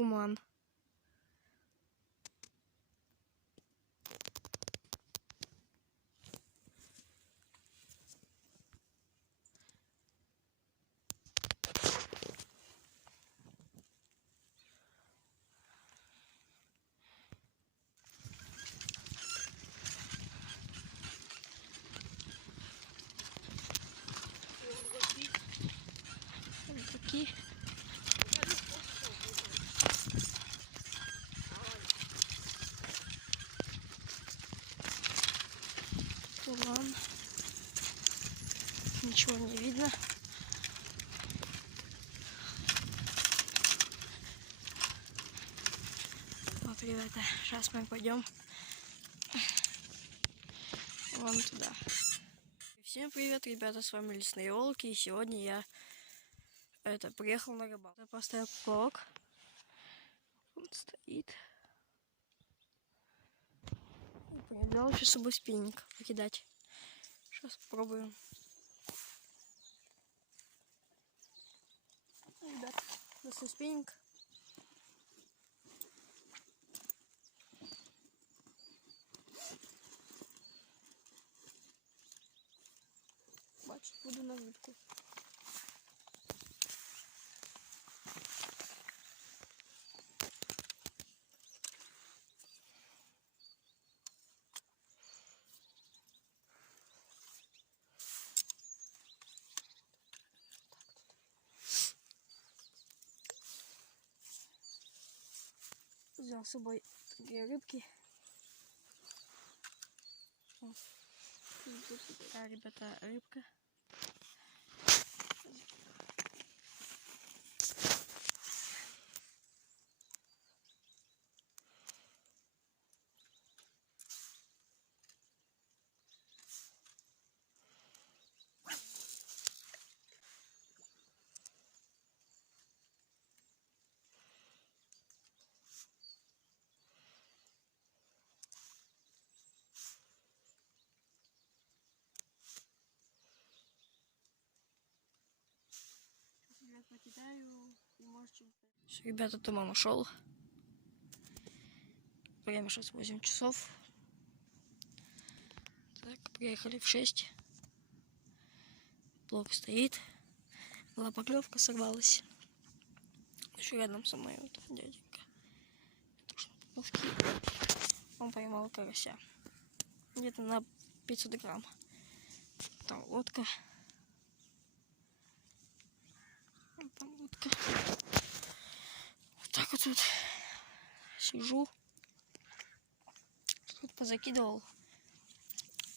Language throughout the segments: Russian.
туман. Такие. Туман. Ничего не видно. Вот, ребята, сейчас мы пойдем вон туда. Всем привет, ребята, с вами Лесные Волки, и сегодня я приехал на рыбалку. Я поставил поплавок. Он стоит. Взял еще с собой спиннинг покидать. Сейчас попробуем. Ребят, достал спиннинг. Бачить буду на рыбку. Взял с собой две рыбки. Да, ребята, рыбка. Я покидаю и можете... Все, ребята, туман ушел. Время сейчас 8 часов. Так, приехали в 6. Плов стоит. Была поклевка, сорвалась. Еще рядом со мной вот дяденька. Он поймал карася. Где-то на 500 грамм. Там лодка. Там лодка. Вот так вот тут сижу. Тут позакидывал.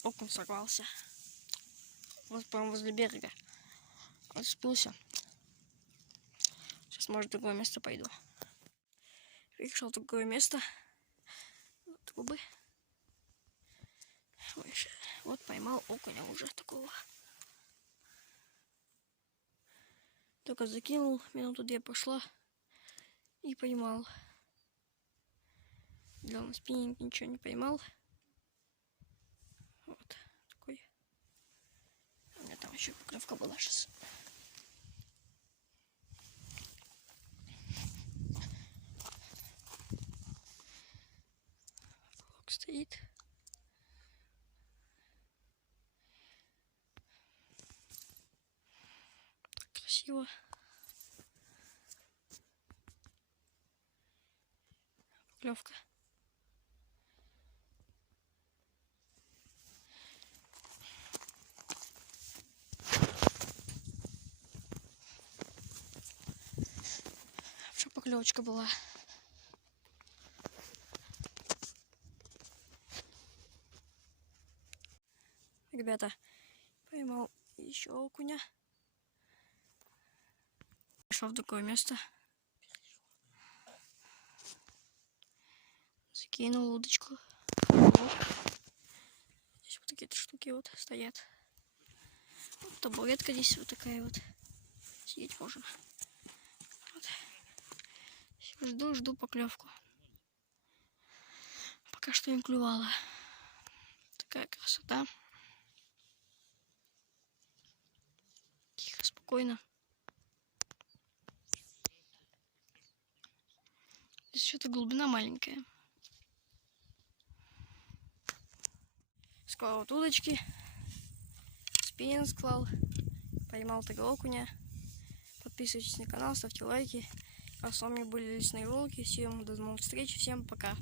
Окунь сорвался. Вот прямо возле берега. Он спился. Сейчас, может, в другое место пойду. Пришел в другое место. Трубы. Вот поймал окуня уже такого. Только закинул, минуту 2 прошла и поймал. Взял на спиннинг, ничего не поймал. Вот такой. У меня там еще поклевка была сейчас. Поклевка стоит. Так красиво. Поклевка. Вообще поклевочка была. Ребята, поймал еще окуня. Пришел в другое место. Закинул удочку. Здесь вот такие штуки вот стоят. Вот табуретка здесь вот такая вот. Сидеть можно. Вот. Жду поклевку. Пока что не клювала. Такая красота. Тихо, спокойно. Что-то глубина маленькая. Склал вот удочки. Спиннинг склал. Поймал такого окуня. Подписывайтесь на канал, ставьте лайки. А с вами были Лесные Волки. Всем до новых встреч. Всем пока.